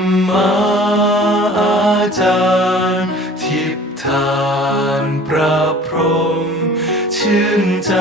มมาอาจารย์ ทิพทานประพรมชื่นใจ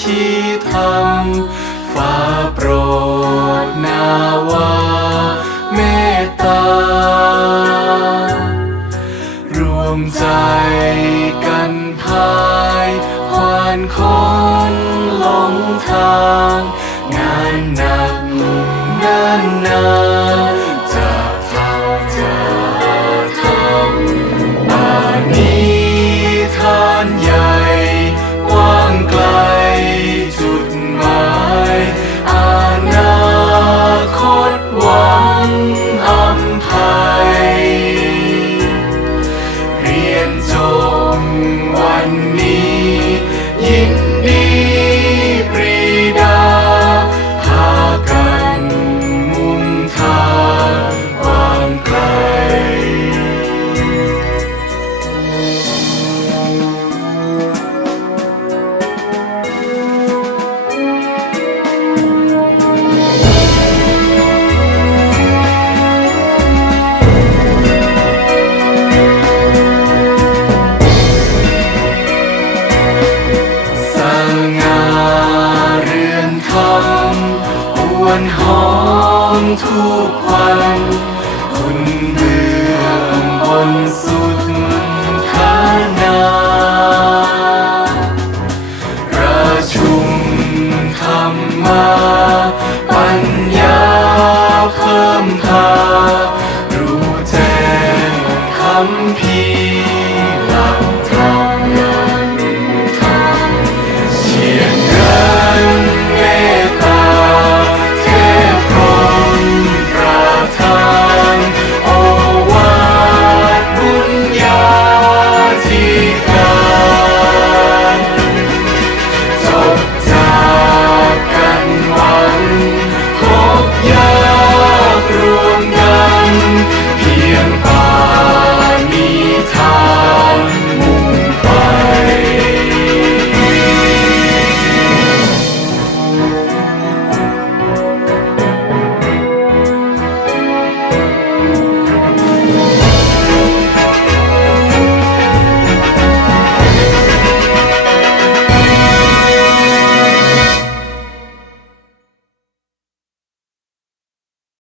ชี้ธรรมฟ้าโปรดนาวาเมตตารวมใจกันพายควานคนหลงทาง งานหนักเนินนานจะทำจะทำป่านนี้ วนหอมทุกวัน คุณเบื้องบนสุดขานา ประชุมธรรมาปัญญาเพิ่มพารู้แจ้งคำพี